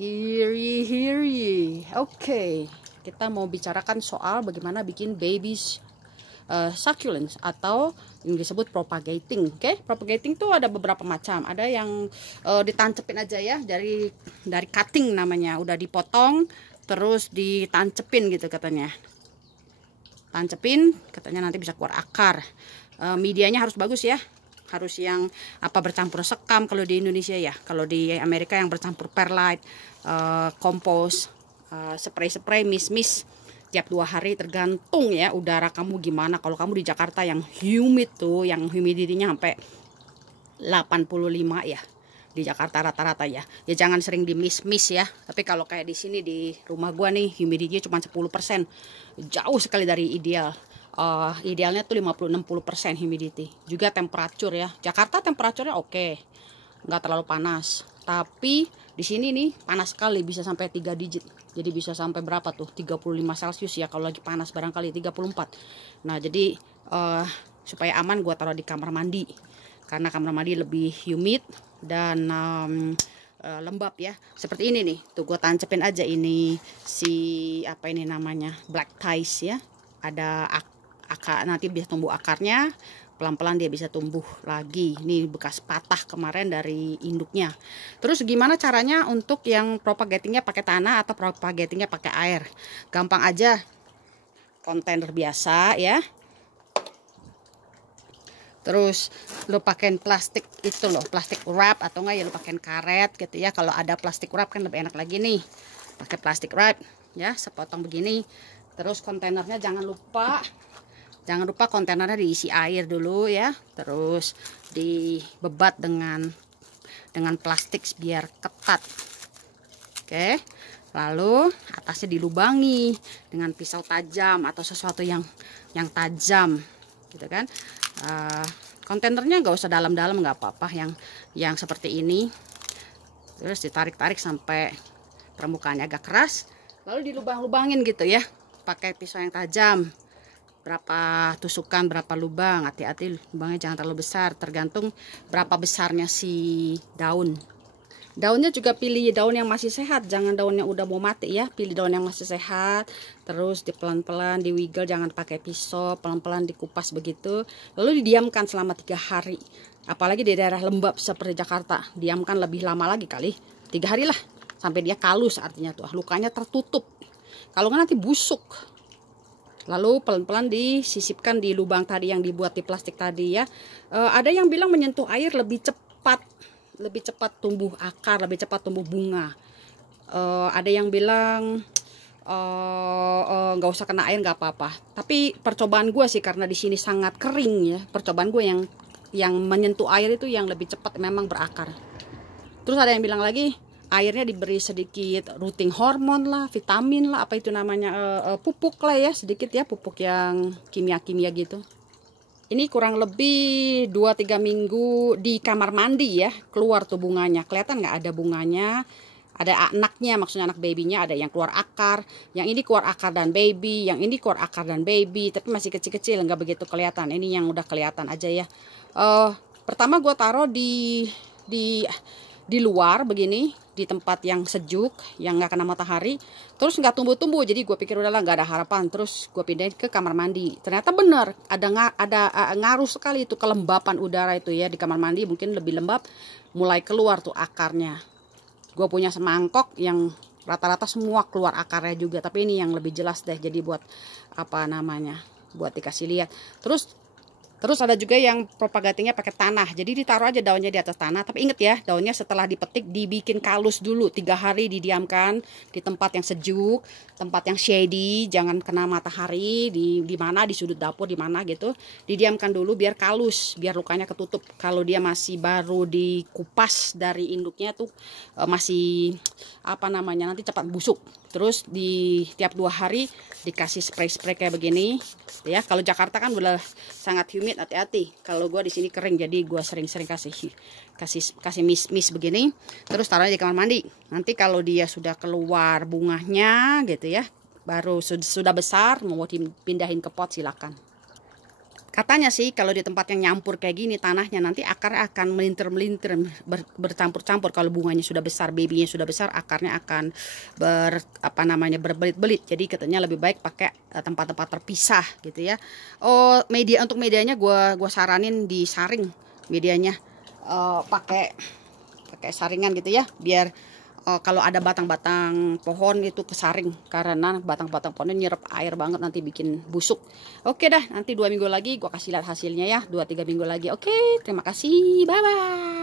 Hear ye. Oke, kita mau bicarakan soal bagaimana bikin babies succulents atau yang disebut propagating. Oke, propagating tuh ada beberapa macam. Ada yang ditancepin aja ya, dari cutting namanya, udah dipotong terus ditancepin gitu katanya. Tancepin katanya nanti bisa keluar akar. Medianya harus bagus ya. Harus yang bercampur sekam kalau di Indonesia ya. Kalau di Amerika yang bercampur perlite, kompos, spray mist tiap 2 hari, tergantung ya udara kamu gimana. Kalau kamu di Jakarta yang humid tuh, yang humidity-nya sampai 85 ya. Di Jakarta rata-rata ya. Ya jangan sering di mist ya. Tapi kalau kayak di sini di rumah gua nih humidity-nya cuma 10%. Jauh sekali dari ideal. Idealnya tuh 50-60% humidity. Juga temperatur ya. Jakarta temperaturnya oke, nggak terlalu panas. Tapi di sini nih panas sekali, bisa sampai 3 digit. Jadi bisa sampai berapa tuh? 35 Celcius ya kalau lagi panas, barangkali 34. Nah, jadi supaya aman gua taruh di kamar mandi. Karena kamar mandi lebih humid dan lembab ya. Seperti ini nih. Tuh gua tancepin aja ini apa ini namanya? Black ties ya. Ada akar, nanti bisa tumbuh akarnya, pelan-pelan dia bisa tumbuh lagi. Ini bekas patah kemarin dari induknya. Terus gimana caranya untuk yang propagatingnya pakai tanah atau propagatingnya pakai air? Gampang aja, kontainer biasa ya. Terus lo pakai plastik itu loh, plastik wrap, atau enggak ya lo pakai karet gitu ya. Kalau ada plastik wrap kan lebih enak lagi nih, pakai plastik wrap ya, sepotong begini. Terus kontainernya jangan lupa kontainernya diisi air dulu ya. Terus dibebat dengan plastik biar ketat. Oke. Lalu atasnya dilubangi dengan pisau tajam atau sesuatu yang tajam gitu kan. Kontainernya nggak usah dalam-dalam, nggak apa-apa, yang seperti ini. Terus ditarik-tarik sampai permukaannya agak keras, lalu dilubang-lubangin gitu ya, pakai pisau yang tajam. Berapa tusukan, berapa lubang, hati-hati lubangnya jangan terlalu besar, tergantung berapa besarnya si daun. Daunnya juga pilih daun yang masih sehat, jangan daun yang udah mau mati ya. Pilih daun yang masih sehat. Terus pelan-pelan diwiggle, jangan pakai pisau, pelan-pelan dikupas begitu. Lalu didiamkan selama 3 hari. Apalagi di daerah lembab seperti Jakarta, diamkan lebih lama lagi kali, 3 hari lah, sampai dia kalus, artinya tuh lukanya tertutup. Kalau nggak nanti busuk. Lalu pelan-pelan disisipkan di lubang tadi yang dibuat di plastik tadi ya. Ada yang bilang menyentuh air lebih cepat tumbuh akar, lebih cepat tumbuh bunga. Ada yang bilang nggak usah kena air, nggak apa-apa. Tapi percobaan gue sih, karena di sini sangat kering ya, percobaan gue yang menyentuh air itu yang lebih cepat memang berakar. Terus ada yang bilang lagi airnya diberi sedikit rooting hormon lah, vitamin lah, apa itu namanya, pupuk lah ya, sedikit ya, pupuk yang kimia-kimia gitu. Ini kurang lebih 2-3 minggu di kamar mandi ya, keluar tuh bunganya. Kelihatan nggak ada bunganya? Ada anaknya, maksudnya anak babynya, ada yang keluar akar. Yang ini keluar akar dan baby, yang ini keluar akar dan baby, tapi masih kecil-kecil, nggak begitu kelihatan. Ini yang udah kelihatan aja ya. Pertama gue taruh di luar begini, di tempat yang sejuk, yang nggak kena matahari. Terus nggak tumbuh-tumbuh, jadi gue pikir udahlah nggak ada harapan. Terus gue pindahin ke kamar mandi. Ternyata benar, ada ngaruh sekali itu kelembapan udara itu ya di kamar mandi. Mungkin lebih lembab, mulai keluar tuh akarnya. Gue punya semangkok yang rata-rata semua keluar akarnya juga, tapi ini yang lebih jelas deh, jadi buat apa namanya, buat dikasih lihat. Terus ada juga yang propagatingnya pakai tanah. Jadi ditaruh aja daunnya di atas tanah. Tapi inget ya, daunnya setelah dipetik dibikin kalus dulu. 3 hari didiamkan di tempat yang sejuk, tempat yang shady, jangan kena matahari, di mana, di sudut dapur, di mana gitu. Didiamkan dulu biar kalus, biar lukanya ketutup. Kalau dia masih baru dikupas dari induknya tuh masih apa namanya, nanti cepat busuk. Terus di tiap 2 hari dikasih spray kayak begini ya. Kalau Jakarta kan udah sangat humid, hati-hati. Kalau gue di sini kering, jadi gue sering-sering kasih mist begini. Terus taruhnya di kamar mandi. Nanti kalau dia sudah keluar bunganya gitu ya, baru sudah besar, mau dipindahin ke pot, silakan. Katanya sih kalau di tempat yang nyampur kayak gini tanahnya nanti akarnya akan melintir-melintir, bercampur-campur. Kalau bunganya sudah besar, babynya sudah besar, akarnya akan berbelit-belit. Jadi katanya lebih baik pakai tempat-tempat terpisah gitu ya. Oh, untuk medianya gua saranin disaring medianya. Pakai saringan gitu ya, biar kalau ada batang-batang pohon itu kesaring, karena batang-batang pohonnya nyerap air banget, nanti bikin busuk. Oke dah, nanti 2 minggu lagi gua kasih lihat hasilnya ya, 2-3 minggu lagi. Oke, terima kasih, bye bye.